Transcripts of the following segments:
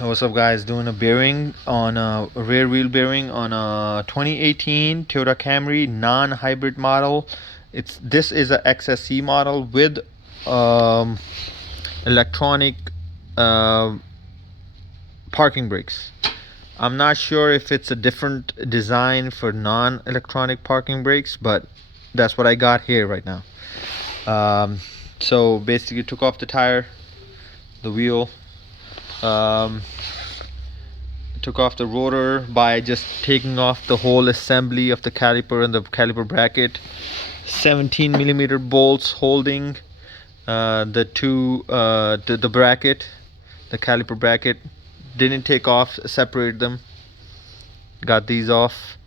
What's up, guys? Doing a bearing on a rear wheel bearing on a 2018 Toyota Camry non-hybrid model. This is a XSE model with electronic uh, parking brakes. I'm not sure if it's a different design for non-electronic parking brakes, but that's what I got here right now. So basically took off the tire, the wheel, took off the rotor by just taking off the whole assembly of the caliper and the caliper bracket. 17mm bolts holding the bracket, the caliper bracket. Didn't take off, separate them, got these off.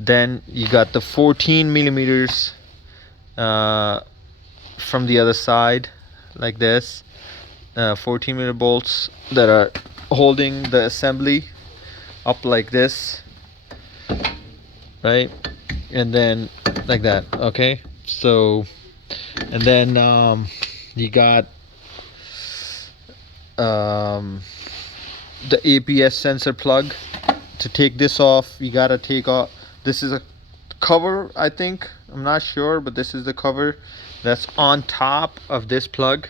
Then you got the 14mm from the other side, like this. 14mm bolts that are holding the assembly up like this, right? And then like that. Okay, so and then you got the ABS sensor plug. To take this off, you gotta take off, this is a cover, I think, I'm not sure, but this is the cover that's on top of this plug.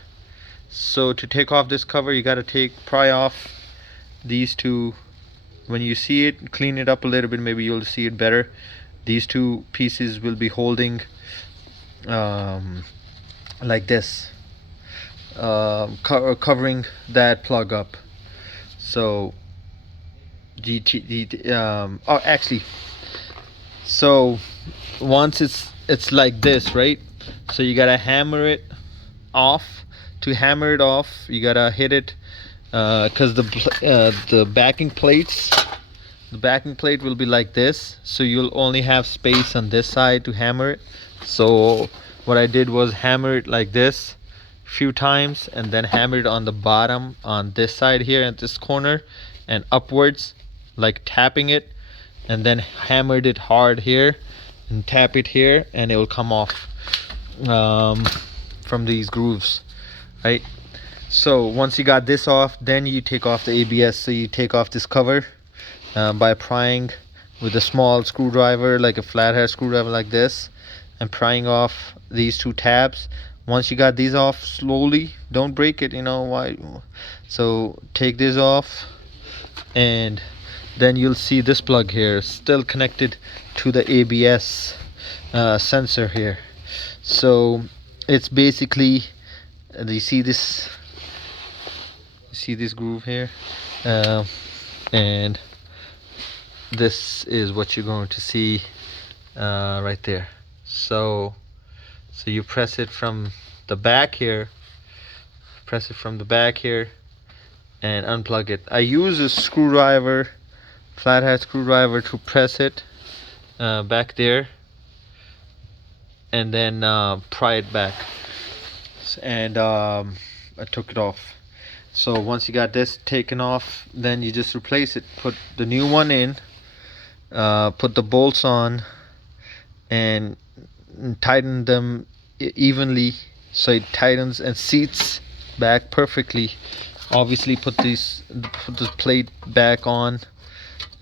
So to take off this cover, you got to pry off these two. When you see it, clean it up a little bit, maybe you'll see it better. These two pieces will be holding like this, covering that plug up. So actually, so once it's like this, right? So you gotta hammer it off. To hammer it off, you gotta hit it, because the backing plate will be like this, so you'll only have space on this side to hammer it. So what I did was hammer it like this a few times, and then hammer it on the bottom on this side here at this corner and upwards, like tapping it, and then hammered it hard here and tap it here, and it will come off from these grooves, right? So once you got this off, then you take off the ABS. So you take off this cover by prying with a small screwdriver, like a flathead screwdriver like this, and prying off these two tabs. Once you got these off, slowly, don't break it, you know why. So take this off, and then you'll see this plug here still connected to the ABS sensor here. So it's basically, you see this groove here, and this is what you're going to see right there. So you press it from the back here, and unplug it. I use a screwdriver, flathead screwdriver, to press it back there, and then pry it back. And I took it off. So once you got this taken off, then you just replace it, put the new one in, put the bolts on, and tighten them evenly so it tightens and seats back perfectly. Obviously put this plate back on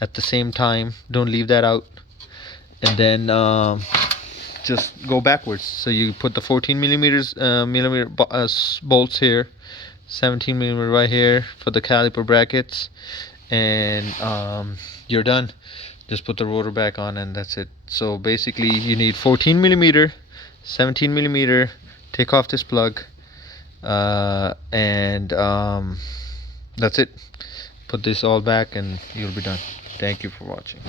at the same time, don't leave that out, and then just go backwards. So you put the 14mm bolts here, 17mm right here for the caliper brackets, and you're done. Just put the rotor back on, and that's it. So basically you need 14mm, 17mm, take off this plug, and that's it. Put this all back and you'll be done. Thank you for watching.